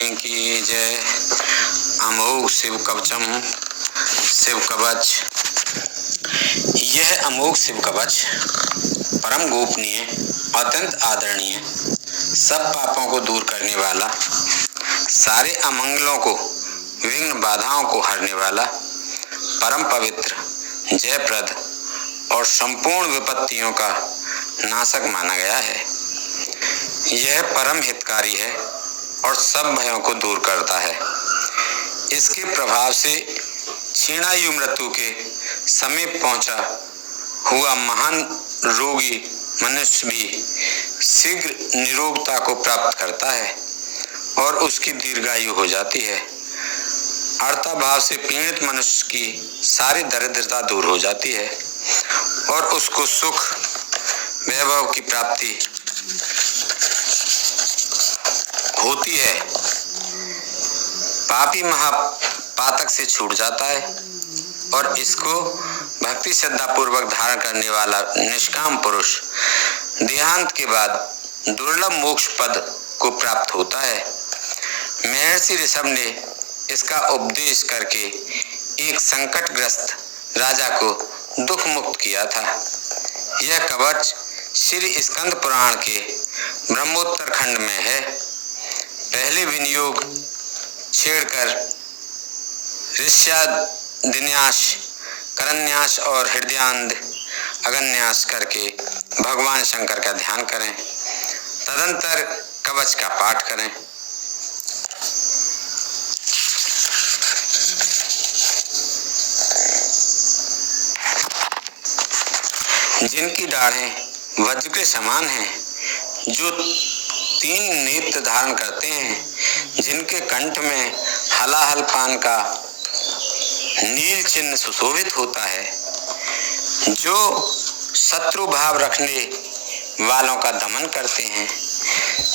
की जय। अमोघ शिव कवचम शिव कवच। यह अमोघ शिव कवच परम गोपनीय, अत्यंत आदरणीय, सब पापों को दूर करने वाला, सारे अमंगलों को, विघ्न बाधाओं को हरने वाला, परम पवित्र, जयप्रद और संपूर्ण विपत्तियों का नाशक माना गया है। यह परम हितकारी है और सब भयों को दूर करता है। इसके प्रभाव से क्षीणायु मृत्यु के समीप पहुंचा हुआ महान रोगी मनुष्य भी शीघ्र निरोगता को प्राप्त करता है और उसकी दीर्घायु हो जाती है। अर्था भाव से पीड़ित मनुष्य की सारी दरिद्रता दूर हो जाती है और उसको सुख वैभव की प्राप्ति होती है। पापी महापातक से छूट जाता है और इसको भक्ति श्रद्धा पूर्वक धारण करने वाला निष्काम पुरुष देहांत के बाद दुर्लभ मोक्ष पद को प्राप्त होता है। महर्षि ऋषभ ने इसका उपदेश करके एक संकटग्रस्त राजा को दुख मुक्त किया था। यह कवच श्री स्कंद पुराण के ब्रह्मोत्तर खंड में है। पहले विनियोग छेड़कर ऋष्यादिन्यास, करन्यास और हृदयान्ध अगन्यास करके भगवान शंकर का ध्यान करें। तदंतर कवच का पाठ करें। जिनकी दाढ़ें वज्र के समान हैं, जो 3 नेत्र धारण करते हैं, जिनके कंठ में हलाहल पान का नील चिन्ह सुशोभित होता है, जो शत्रु भाव रखने वालों का दमन करते हैं,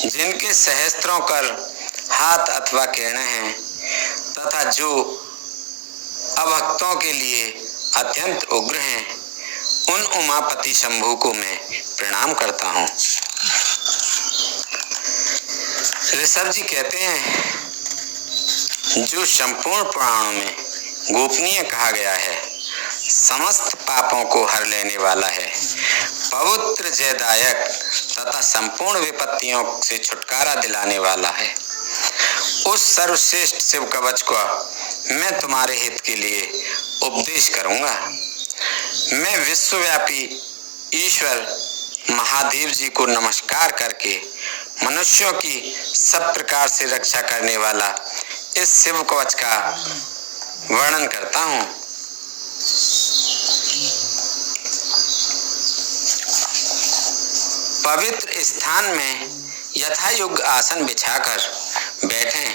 जिनके सहस्त्रों कर हाथ अथवा किरणें हैं तथा जो अभक्तों के लिए अत्यंत उग्र हैं, उन उमापति शंभु को मैं प्रणाम करता हूँ। ऋषभ जी कहते हैं, जो संपूर्ण पुराणों में गोपनीय कहा गया है, समस्त पापों को हर लेने वाला है, पवित्र जयदायक तथा संपूर्ण विपत्तियों से छुटकारा दिलाने वाला है, उस सर्वश्रेष्ठ शिव कवच को मैं तुम्हारे हित के लिए उपदेश करूंगा। मैं विश्वव्यापी ईश्वर महादेव जी को नमस्कार करके मनुष्यों की सब प्रकार से रक्षा करने वाला इस शिव कवच का वर्णन करता हूँ। पवित्र स्थान में यथायोग्य आसन बिछाकर बैठें।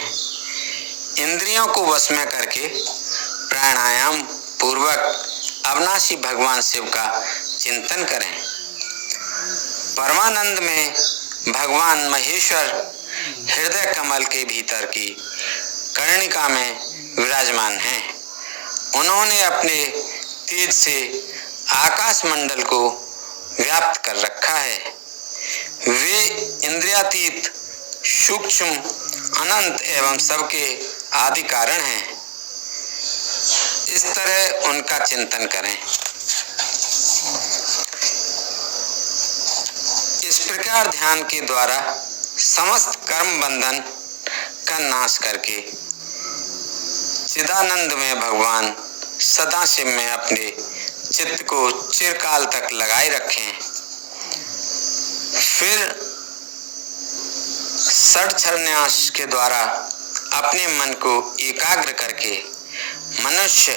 इंद्रियों को वश में करके प्राणायाम पूर्वक अविनाशी भगवान शिव का चिंतन करें। परमानंद में भगवान महेश्वर हृदय कमल के भीतर की कर्णिका में विराजमान हैं। उन्होंने अपने तेज से आकाश मंडल को व्याप्त कर रखा है। वे इंद्रियातीत, सूक्ष्म, अनंत एवं सबके आदि कारण हैं। इस तरह उनका चिंतन करें। इस प्रकार ध्यान के द्वारा समस्त कर्म बंधन का नाश करके चिदानंद में भगवान सदाशिव में अपने चित्त को चिरकाल तक लगाए रखें। फिर षड्छन्यास के द्वारा अपने मन को एकाग्र करके मनुष्य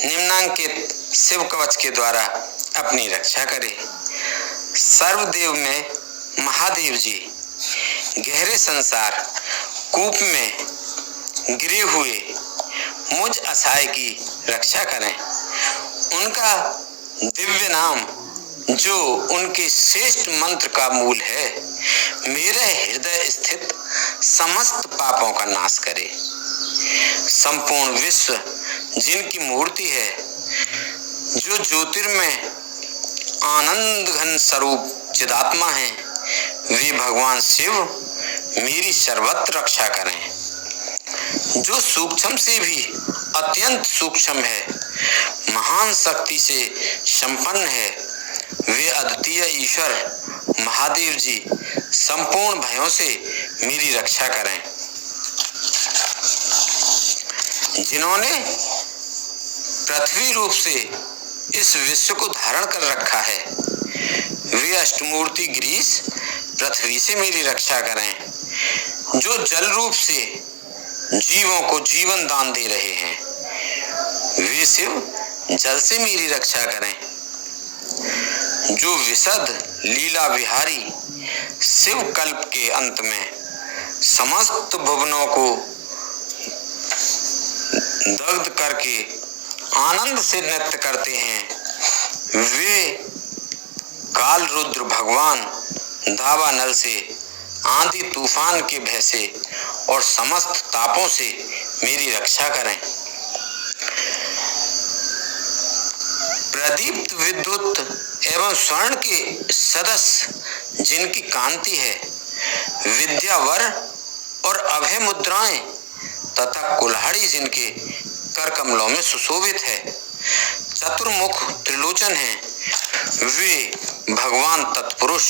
निम्नांकित शिव कवच के द्वारा अपनी रक्षा करे। सर्वदेव में महादेव जी गहरे संसार कूप में गिरे हुए मुझ असहाय की रक्षा करें। उनका दिव्य नाम, जो उनके श्रेष्ठ मंत्र का मूल है, मेरे हृदय स्थित समस्त पापों का नाश करे। संपूर्ण विश्व जिनकी मूर्ति है, जो ज्योतिर्मय आनंद घन स्वरूप चिदात्मा है, वे भगवान शिव मेरी सर्वत्र रक्षा करें। जो सूक्ष्म से भी अत्यंत सूक्ष्म है, महान शक्ति से संपन्न है, वे अद्वितीय ईश्वर महादेव जी संपूर्ण भयों से मेरी रक्षा करें। जिन्होंने पृथ्वी रूप से इस विश्व को धारण कर रखा है, वे अष्टमूर्ति गिरीश पृथ्वी से मेरी रक्षा करें। जो जल रूप से जीवों को जीवन दान दे रहे हैं, वे शिव जल से मेरी रक्षा करें। जो विशद लीला विहारी शिव कल्प के अंत में समस्त भुवनों को दग्ध करके आनंद से नृत्य करते हैं, वे काल रुद्र भगवान दावानल से आंधी तूफान के भय से और समस्त तापों से मेरी रक्षा करें। प्रदीप्त विद्युत एवं स्वर्ण के सदस्य जिनकी कांति है, विद्या वर और अभय मुद्राएं तथा कुल्हाड़ी जिनके कर कमलों में सुशोभित है, चतुर्मुख त्रिलोचन है, वे भगवान तत्पुरुष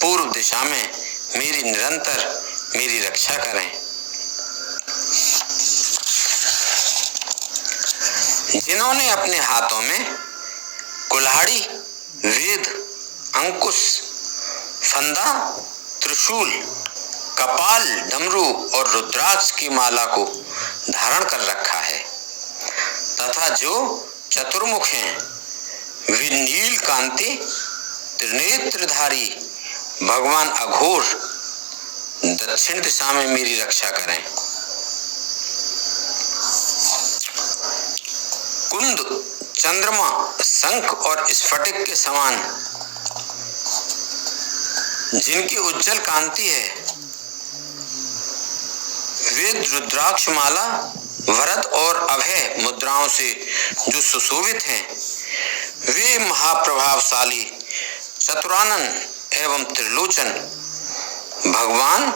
पूर्व दिशा में मेरी रक्षा करें। जिन्होंने अपने हाथों में कुल्हाड़ी, वेद, अंकुश, फंदा, त्रिशूल, कपाल, डमरू और रुद्राक्ष की माला को धारण कर रखा है तथा जो चतुर्मुख हैं, वे नील कांति त्रिनेत्रधारी भगवान अघोर दक्षिण दिशा में मेरी रक्षा करें। कुंद, चंद्रमा, शंख और स्फटिक के समान जिनकी उज्जवल कांति है, वे रुद्राक्ष माला, वरद और अभय मुद्राओं से जो सुशोभित हैं, वे महाप्रभावशाली चतुरानन एवं त्रिलोचन भगवान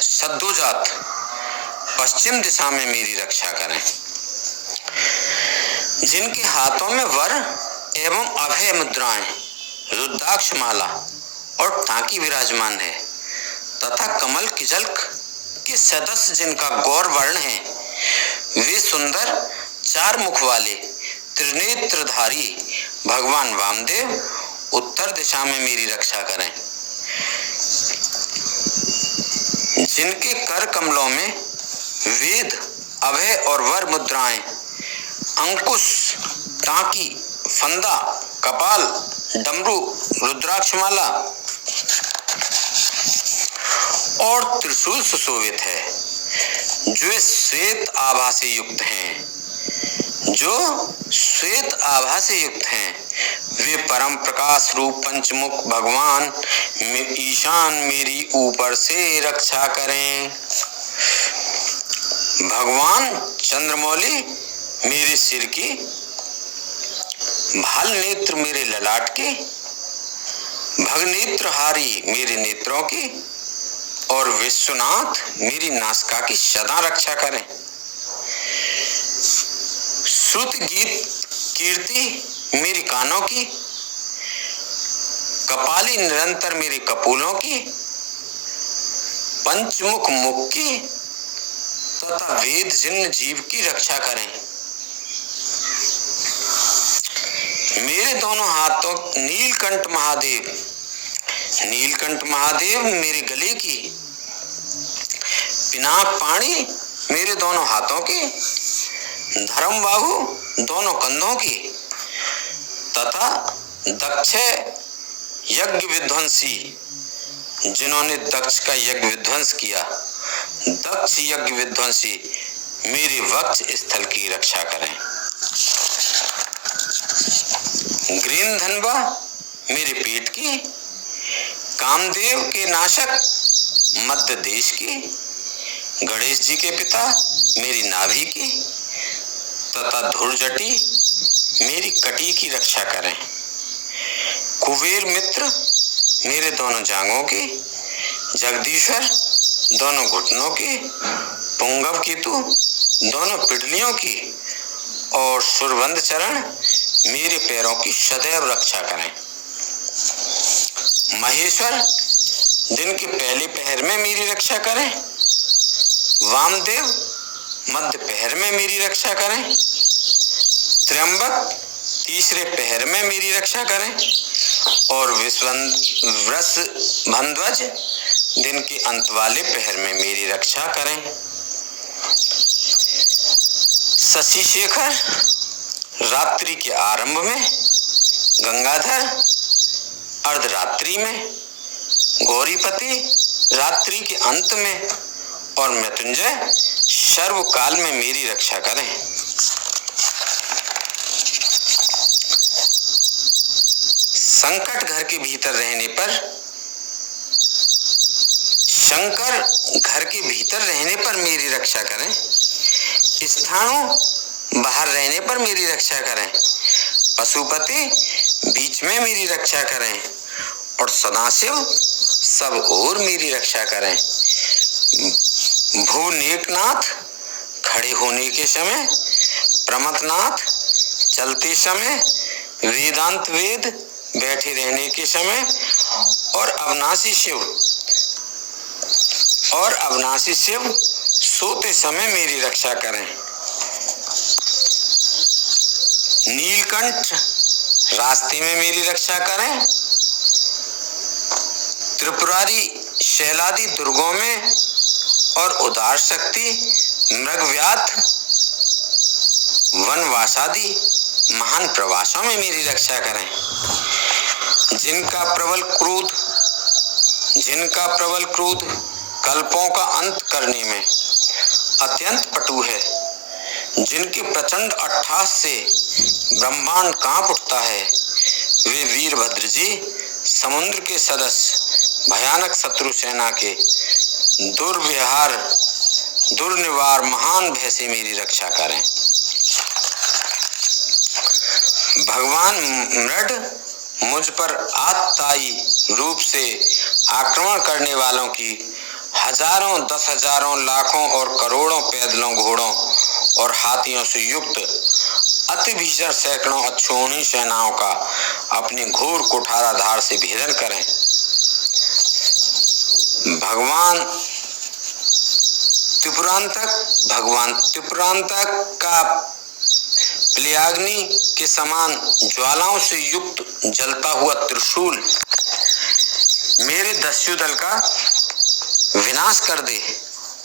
सद्योजात पश्चिम दिशा में मेरी रक्षा करें। जिनके हाथों में वर एवं अभय मुद्राएं, रुद्राक्ष माला और टांकी विराजमान है तथा कमल किजल्क के सदस्य जिनका गौर वर्ण है, वे सुंदर चार मुख वाले त्रिनेत्रधारी भगवान वामदेव उत्तर दिशा में मेरी रक्षा करें। जिनके कर कमलों में वेद, अभय और वर मुद्राएं, अंकुश, टांकी, फंदा, कपाल, डमरू, रुद्राक्षमाला और त्रिशूल सुशोभित है, जो श्वेत आभा से युक्त हैं, वे परम प्रकाश रूप पंचमुख भगवान ईशान मेरी ऊपर से रक्षा करें। भगवान चंद्रमौली मेरे सिर की, भाल नेत्र मेरे ललाट के, भगनेत्रहारी मेरे नेत्रों की और विश्वनाथ मेरी नासिका की सदा रक्षा करें। श्रुत गीत कीर्ति मेरी कानों की, कपाली निरंतर मेरे कपूलों की, पंचमुख मुख की तथा वेद जिन्न जीव की रक्षा करें। मेरे दोनों हाथों नीलकंठ महादेव मेरे गले की, पिनाक पाणी मेरे दोनों हाथों की, धर्म बाहु दोनों कंधों की तथा दक्ष यज्ञ विध्वंसी जिन्होंने दक्ष का यज्ञ विध्वंस किया, दक्ष यज्ञ विध्वंसी मेरे वक्ष स्थल की रक्षा करें। ग्रीन धनवा मेरे पेट की, कामदेव के नाशक मध्य देश की, गणेश जी के पिता मेरी नाभि की तथा धुर्जटी मेरी कटी की रक्षा करें। कुबेर मित्र मेरे दोनों जांघों के, जगदीश्वर दोनों घुटनों के, पुंगव केतु दोनों पिंडलियों की और सुरबंध चरण मेरे पैरों की सदैव रक्षा करें। महेश्वर दिन के पहले पहर में मेरी रक्षा करें, वामदेव मध्य पहर में मेरी रक्षा करें, त्र्यंबक तीसरे पहर में मेरी रक्षा करें और वृषभध्वज दिन के अंत वाले पहर में मेरी रक्षा करें। शशि शेखर रात्रि के आरंभ में, गंगाधर अर्धरात्रि में, गौरीपति रात्रि के अंत में और मृत्युंजय सर्वकाल में मेरी रक्षा करें। संकट घर के भीतर रहने पर, शंकर घर के भीतर रहने पर मेरी रक्षा करें, स्थानों बाहर रहने पर मेरी रक्षा करें, पशुपति बीच में मेरी रक्षा करें और सदाशिव सब ओर मेरी रक्षा करें। भुवनेकनाथ खड़े होने के समय, प्रमथनाथ चलते समय, वेदांत वेद बैठे रहने के समय और अविनाशी शिव सोते समय मेरी रक्षा करें। नीलकंठ रास्ते में मेरी रक्षा करें, त्रिपुरारी शैलादि दुर्गों में और उदार शक्ति मृगव्याध वनवासादि महान प्रवासों में मेरी रक्षा करें। जिनका प्रबल क्रोध कल्पों का अंत करने में अत्यंत पटु है, जिनके प्रचंड अट्टहास से ब्रह्मांड कांप उठता है, वे वीरभद्र जी समुद्र के सदस्य भयानक शत्रु सेना के दुर्निवार महान भय से मेरी रक्षा करें। भगवान मृड मुझ पर आतताई रूप से आक्रमण करने वालों की हजारों, 10,000, लाखों और करोड़ों पैदलों, घोड़ों और हाथियों से युक्त अति भीषण सैकड़ों अक्षौहिणी सेनाओं का अपनी घोर कुठाराधार से भेदन करें। भगवान त्रिपुरांतक का प्लयाग्नि के समान ज्वालाओं से युक्त जलता हुआ त्रिशूल मेरे दस्युदल का विनाश कर दे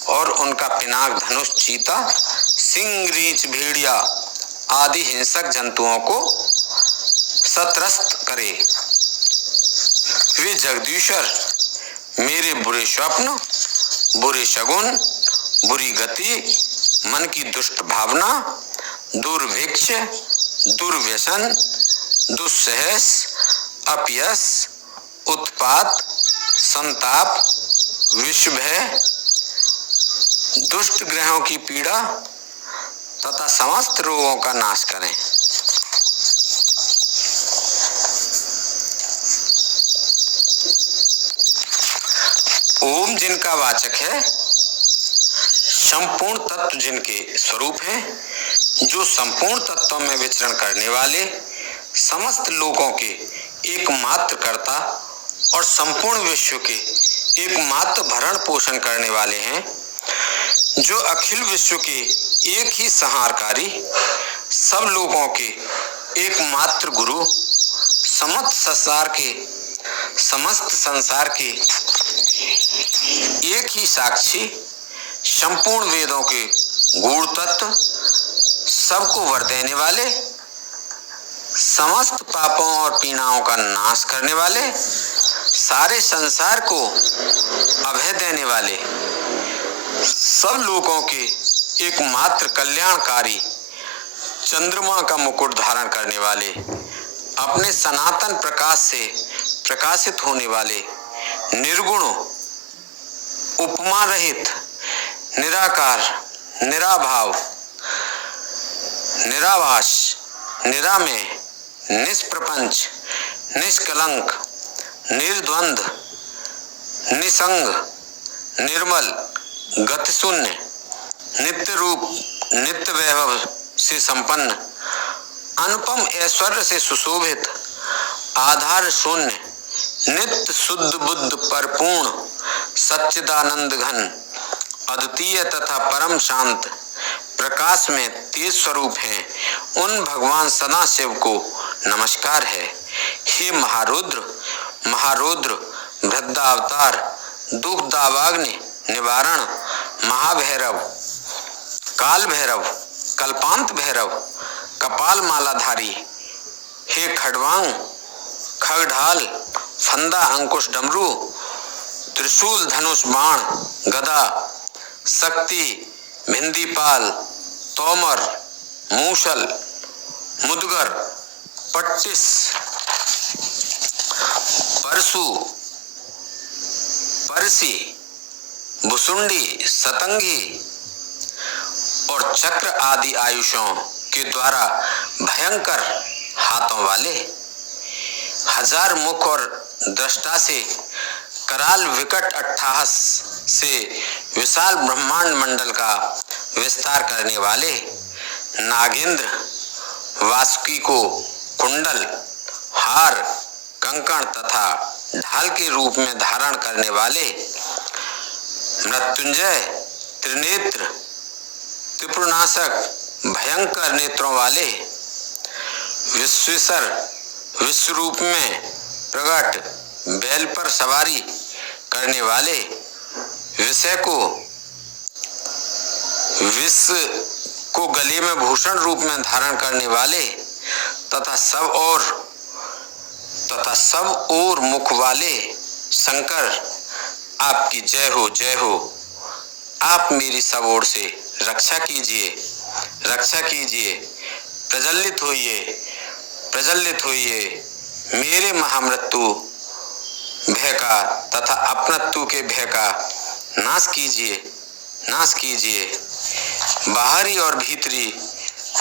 और उनका पिनाक धनुष, चीता, सिंह, रीछ, भेड़िया आदि हिंसक जंतुओं को सत्रस्त करे। वे जगदीश्वर मेरे बुरे स्वप्न, बुरे शगुन, बुरी गति, मन की दुष्ट भावना, दुर्भिक्ष, दुर्व्यसन, दुस्सहस, अपयश, उत्पात, संताप, विषभय, दुष्ट ग्रहों की पीड़ा तथा समस्त रोगों का नाश करें। ओम जिनका वाचक है, संपूर्ण तत्व जिनके स्वरूप है, जो संपूर्ण तत्वों में विचरण करने वाले, समस्त लोगों के एकमात्र कर्ता और संपूर्ण विश्व के एकमात्र भरण पोषण करने वाले हैं, जो अखिल विश्व के एक ही संहारकारी, सब लोगों के एकमात्र गुरु, समस्त संसार के एक ही साक्षी, संपूर्ण वेदों के गूढ़ तत्व, सबको वर देने वाले, समस्त पापों और पीड़ाओं का नाश करने वाले, सारे संसार को अभय देने वाले, सब लोगों के एकमात्र कल्याणकारी, चंद्रमा का मुकुट धारण करने वाले, अपने सनातन प्रकाश से प्रकाशित होने वाले, निर्गुण, उपमा रहित, निराकार, निराभाव, निराभास, निरामय, निष्प्रपंच, निष्कलंक, निर्द्वंद, निसंग, निर्मल, गतिशून्य, नित्य रूप, नित्य वैभव से संपन्न, अनुपम ऐश्वर्य से सुशोभित, आधार शून्य, नित्य शुद्ध बुद्ध परिपूर्ण, सच्चिदानंद घन, अद्वितीय तथा परम शांत, प्रकाश में तेज स्वरूप हैं, उन भगवान सदाशिव को नमस्कार है। हे महारुद्र, महारुद्र, वृद्धावतार, दुख दावाग्नि निवारण, महाभैरव, काल भैरव, कल्पांत भैरव, कपाल मालाधारी, हे खड़वांग, खगढाल, फंदा, अंकुश, डमरू, त्रिशूल, धनुष, बाण, गदा, शक्ति, भिंदीपाल, तोमर, मूसल, मुदगर, पट्टिस, परशु, परसी, भुसुंडी, सतंगी और चक्र आदि आयुषों के द्वारा भयंकर हाथों वाले, हजार मुख और दृष्टा से कराल विकट अट्टहास से विशाल ब्रह्मांड मंडल का विस्तार करने वाले, नागेंद्र, वासुकी को कुंडल, हार, कंकण तथा ढाल के रूप में धारण करने वाले, मृत्युंजय, त्रिनेत्र, त्रिपुरनाशक, भयंकर नेत्रों वाले, विश्वेश्वर, विश्व रूप में प्रकट, बैल पर सवारी करने वाले, विश्व को गले में भूषण रूप में धारण करने वाले तथा सब और मुख वाले शंकर, आपकी जय हो, जय हो। आप मेरी सब ओर से रक्षा कीजिए, रक्षा कीजिए। प्रज्वलित होइए, प्रज्वलित होइए। मेरे महामृत्यु भय का तथा अपनत्व के भय का नाश कीजिए, नाश कीजिए। बाहरी और भीतरी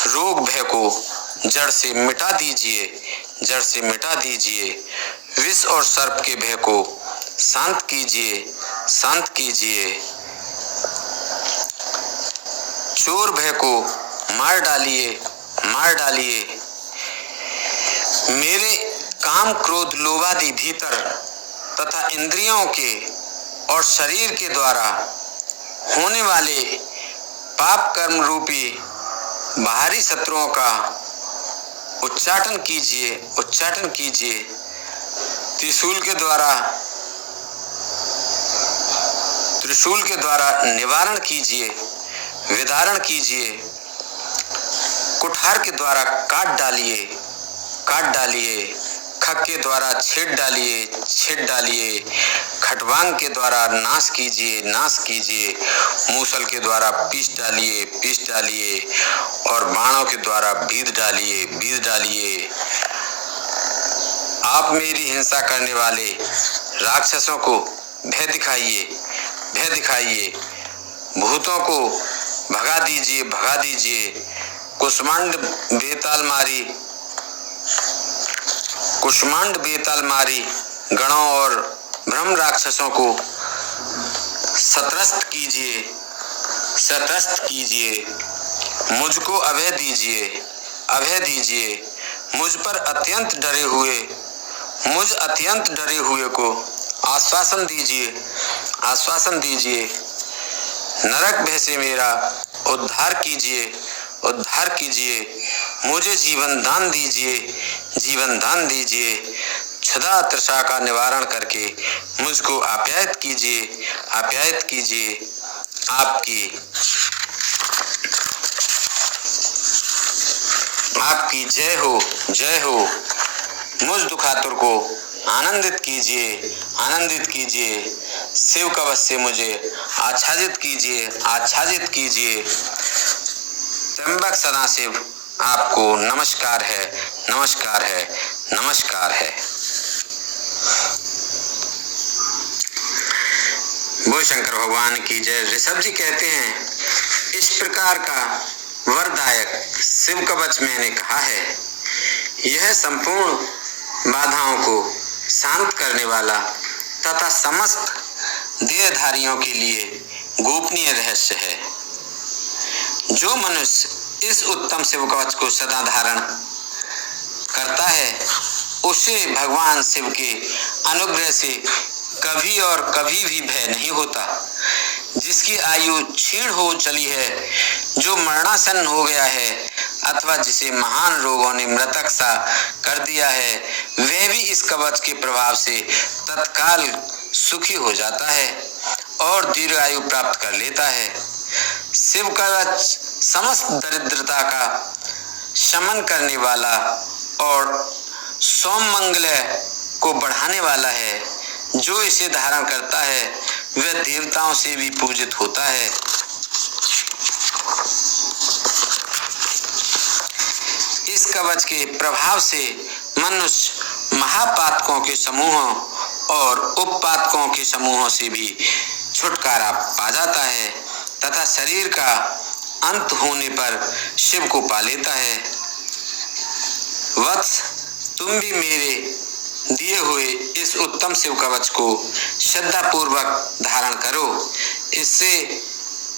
रोग भय को जड़ से मिटा दीजिए, जड़ से मिटा दीजिए। विष और सर्प के भय को शांत कीजिए, शांत कीजिए। चोर भय को मार डालिए, मार डालिए। मेरे काम, क्रोध, लोभादि भीतर तथा इंद्रियों के और शरीर के द्वारा होने वाले पाप कर्म रूपी बाहरी शत्रुओं का उच्चाटन कीजिए, उच्चाटन कीजिए। त्रिशूल के द्वारा निवारण कीजिए, विदारण कीजिए। कुठार के द्वारा काट डालिए, काट डालिए। खग के द्वारा छेद डालिए, छेद डालिए। खटवांग के द्वारा नाश कीजिए, नाश कीजिए। मूसल के द्वारा पीस डालिए, पीस डालिए। और बाणों के द्वारा बीध डालिए, बीध डालिए। आप मेरी हिंसा करने वाले राक्षसों को भय दिखाइए, भय दिखाइए। भूतों को भगा दीजिए, भगा दीजिए। कुष्मांड बेताल मारी गणों और ब्रह्म राक्षसों को सत्रस्त कीजिए, सत्रस्त कीजिए। मुझको अभय दीजिए, अभय दीजिए। मुझ अत्यंत डरे हुए को आश्वासन दीजिए, आश्वासन दीजिए। नरक भय से मेरा उद्धार कीजिए, उद्धार कीजिए। मुझे जीवन दान दीजिए, जीवन दान दीजिए। क्षुधा तृषा का निवारण करके मुझको आप्यायित कीजिए, आप्यायित कीजिए। आपकी जय हो, जय हो। मुझ दुखातुर को आनंदित कीजिए, आनंदित कीजिए। शिव कवच से मुझे आच्छादित कीजिए, आच्छादित कीजिए। त्र्यंबक सदाशिव आपको नमस्कार है, नमस्कार है, नमस्कार है। बोल शंकर भगवान की जय। ऋषभ जी कहते हैं, इस प्रकार का वरदायक शिव कवच मैंने कहा है। यह संपूर्ण बाधाओं को शांत करने वाला तथा समस्त देहधारियों के लिए गोपनीय रहस्य है। जो मनुष्य इस उत्तम शिव कवच को सदा धारण करता है उसे भगवान शिव के अनुग्रह से कभी और कभी भी भय नहीं होता। जिसकी आयु क्षीण हो चली है, जो मरणासन्न हो गया है अथवा जिसे महान रोगों ने मृतक सा कर दिया है, वह भी इस कवच के प्रभाव से तत्काल सुखी हो जाता है और दीर्घायु प्राप्त कर लेता है। शिव कवच समस्त दरिद्रता का शमन करने वाला और सौमंगल को बढ़ाने वाला है। जो इसे धारण करता है वह देवताओं से भी पूजित होता है। इस कवच के प्रभाव से मनुष्य महापातकों के समूहों और उपपातकों के समूहों से भी छुटकारा पा जाता है तथा शरीर का अंत होने पर शिव को पा लेता है। वत्स, तुम भी मेरे दिए हुए इस उत्तम शिव कवच को श्रद्धा पूर्वक धारण करो। इससे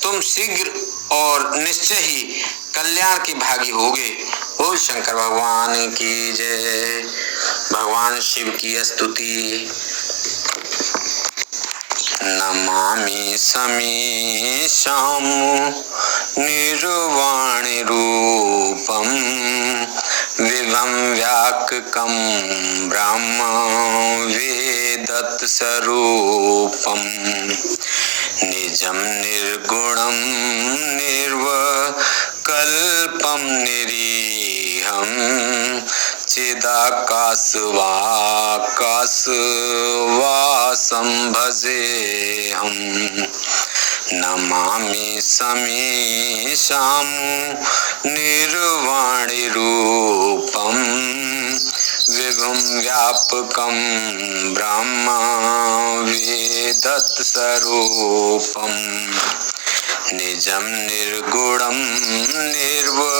तुम शीघ्र और निश्चय ही कल्याण के भागी होगे। बोल शंकर भगवान की जय। भगवान शिव की स्तुति। नमामि समीशां निर्वाणि रूपं विभं व्याककं ब्रह्म वेदत् स्वरूपं निजं निर्गुणं निर्विकल्पं निरीहं चिदाकाशवाकाशवासं भजेऽहम्। नमामि समीशां निर्वाणि रूपं विभुं व्यापकं ब्रह्म वेदत् स्वरूपं निजं निर्गुणं निर्विकल्पं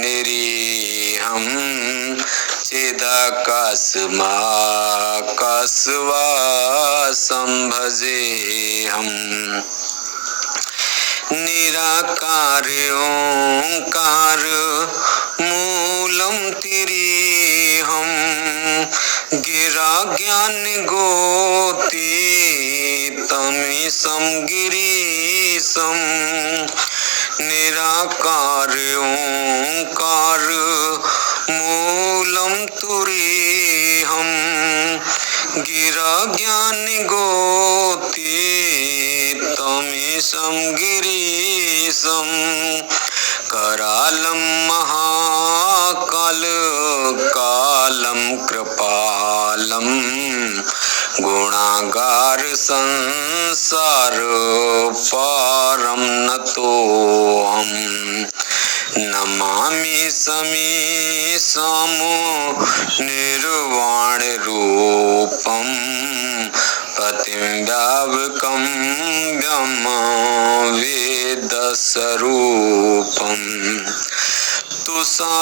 निरीहं चिदाकाशवाकाशवासं भजेऽहम्। निराकार ओंकार मूलं तिरीहं गिरा ज्ञान गोतीतमीशं गिरीशं। निराकार ओंकार मूलं तुरीहं गिरा ज्ञान गोतीतमीशं गिरीशं। करालं महाकाल कालं कृपालं गुणागार संसार पारं नतोऽहम्। नमामि समीशां निर्वाण रूपं पतिं व्यापकं ब्रह्म वेदस्वरूपं तुषारादिशङ्काश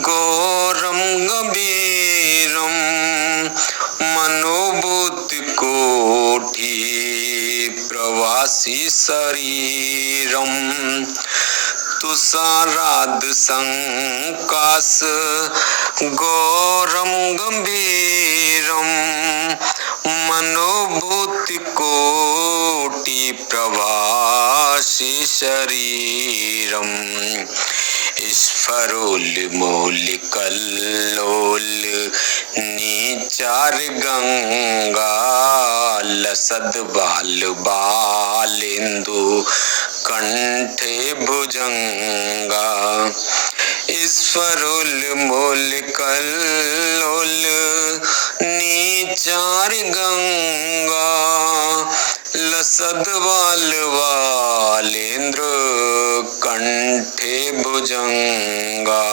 घोरं गभीरं मनोभूतिकोटि प्रवासी शरीरं। तुषारादिशङ्काश घोरं गभीरं मनोभूतिकोटि प्रवासी शरीरं। स्फुरोल्मूलिकल्लोल नीचार गंगा लसद बाल बालेन्दु कंठे भुजंगा। स्फुरोल्मूलिकल्लोल नीचार गंगा लसद बाल बालेन्द्र कंठे भुजंगा।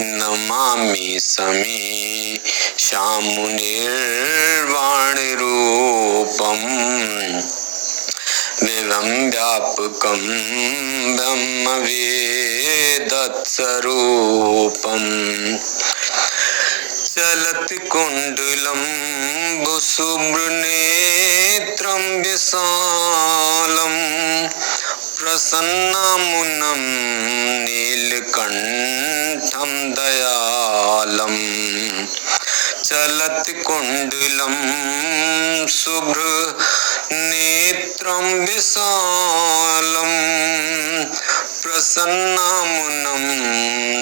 नमामि समीशां निर्वाण रूपं विभं व्यापकं ब्रह्म वेद तत्स्वरूपम् चलत्कुण्डलं शुभ्रनेत्रं विशालं प्रसन्नमुनं नीलकण्ठं दयालम् चलत्कुण्डलं शुभ्रनेत्रं विशालं प्रसन्नमुनं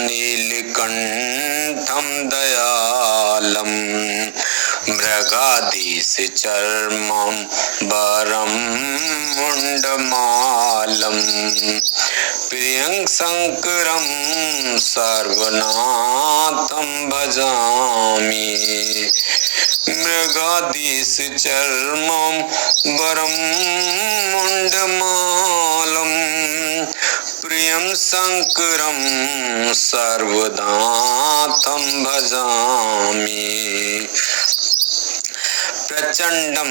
नीलकण्ठं दयालम् मृगाधीशचर्मं वरं मुण्डमालं प्रियं शङ्करं सर्वनाथं भजामि मृगाधीशचर्मं वरं मुण्डमालं प्रियं शङ्करं सर्वनाथं भजामि प्रचण्डं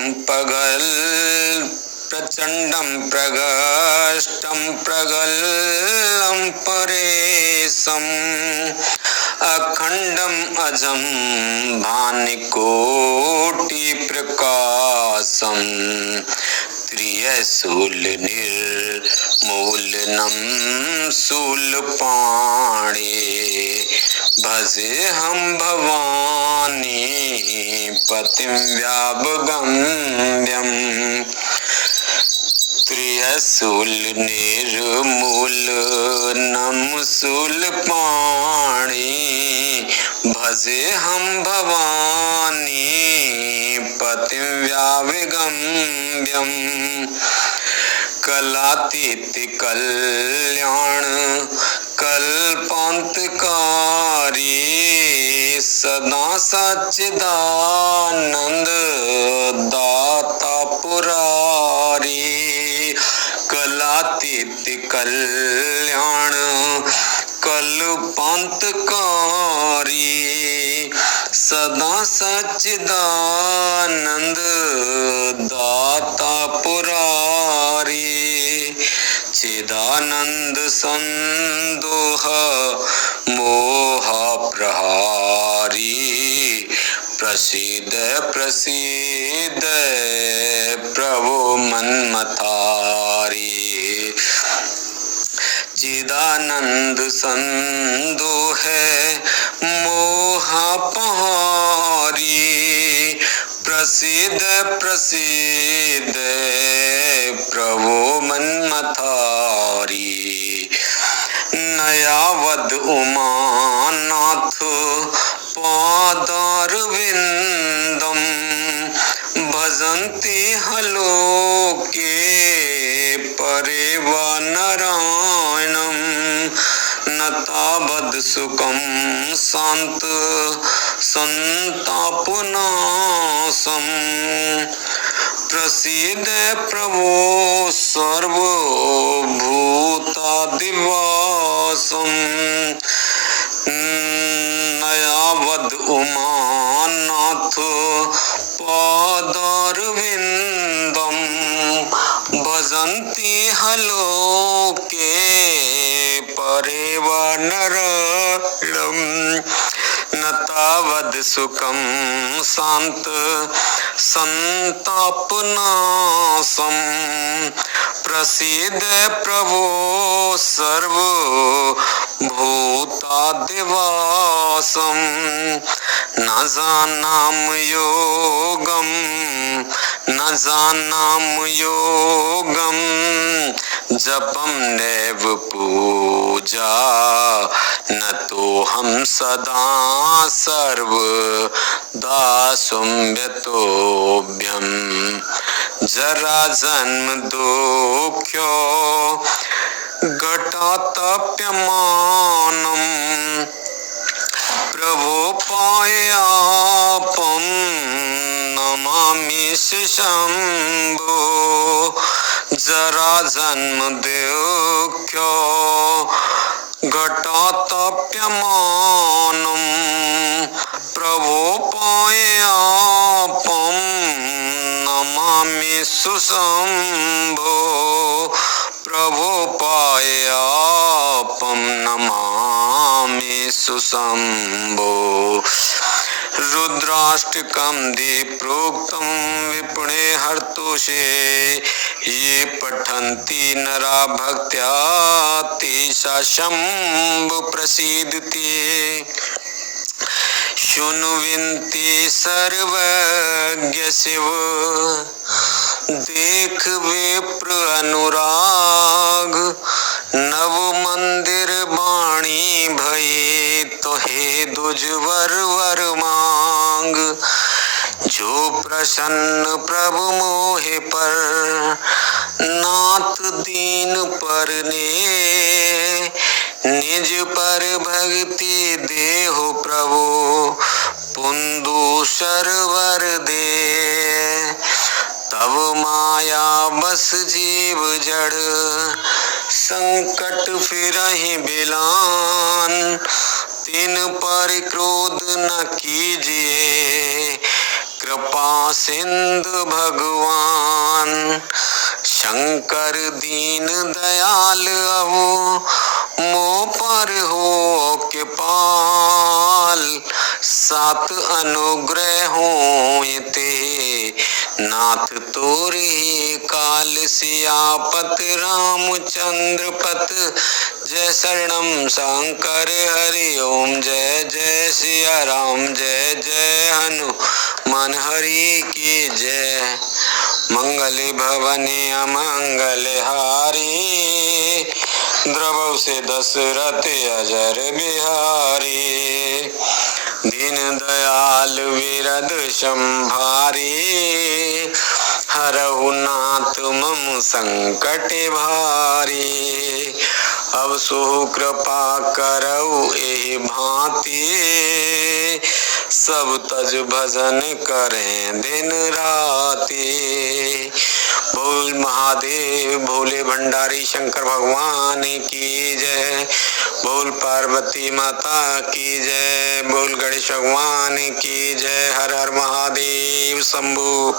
प्रगष्टं प्रगल्भं परेशम् अखण्डम् अजं भानुकोटिप्रकाशम् त्रिशूलनिर्मूलनं शूलपाणे भजेऽहं भवानी पतिं व्यापगम्यम् त्रिशूलनिर्मूलनं शूलपाणे भजेऽहं भवानी पतिं व्यापगम्यम् कलातीत कल्याण कल्पान्तकारी सदा सच्चिदानंद दाता पुरारी कलातीत कल्याण कल्पान्तकारी सदा सच्चिदानंद दाता पुरारी चिदानंद संदोह मोह प्रहारी प्रसीद प्रसीद प्रभु मन्मथारी चिदानंद संदोह मोह पहारी प्रसीद प्रसीद प्रभु मन्मथारी नयावद उमानाथ पादारविंदम भजन्ति हलोके परेव नारायणं नतावद सुखं शांत संतापनाशं प्रसीद प्रभो सर्वभूतादिवासं नयावद उमानाथ पादारविंदम भजन्ति हलोके परेव नारायणं नतावद सुखं शांत संतापनाशं प्रसीद प्रभो सर्वभूतादिवासं न जानाम योगम न जानाम योगम जपम नैव पूजा न तो हम सदा सर्वदा सुम्यतोभ्यम जरा जन्म दुःख्यो घटातप्यमानम् प्रभो पायापं नमामि शम्भो जरा जन्म दुःख्यो घटातप्यमानम् प्रभो पायापं नमामि सुशम्भो प्रभो पायापं नमामि सुशंभो रुद्राष्टकं दे प्रोक्तं विपुणे हर्तुषे ये पठन्ति नरा भक्त्या तेषा शंभु प्रसीदते शुण्वन्ति सर्वज्ञ शिव देख विप्र अनुराग नव मंदिर बाणी भये तो हे दुजवर वर मांग जो प्रसन्न प्रभु मोहे पर नाथ दीन पर ने निज पर भक्ति देहो प्रभु पुंदु सरवर दे तब माया बस जीव जड़ संकट फिरहि बिलान तिन पर क्रोध न कीजिए कृपा सिंधु भगवान शंकर दीन दयाल अवो मो पर हो कृपाल सात अनुग्रह होते नाथ तोरे काल सियापत रामचंद्र पत जय शरणम शंकर हरि ओम जय जय सिया राम जय जय हनुमान हरि की जय मंगल भवने अमंगल हारी द्रवौ से दशरथ अजर बिहारी दीन दयाल विरद संभारी हरहु नाथ मम संकट भारी अब सो कृपा करऊ एहि भांति सब तज भजन करें दिन राति बोल महादेव भोले भंडारी शंकर भगवान की जय बोल पार्वती माता की जय बोल गणेश भगवान की जय हर हर महादेव शंभु।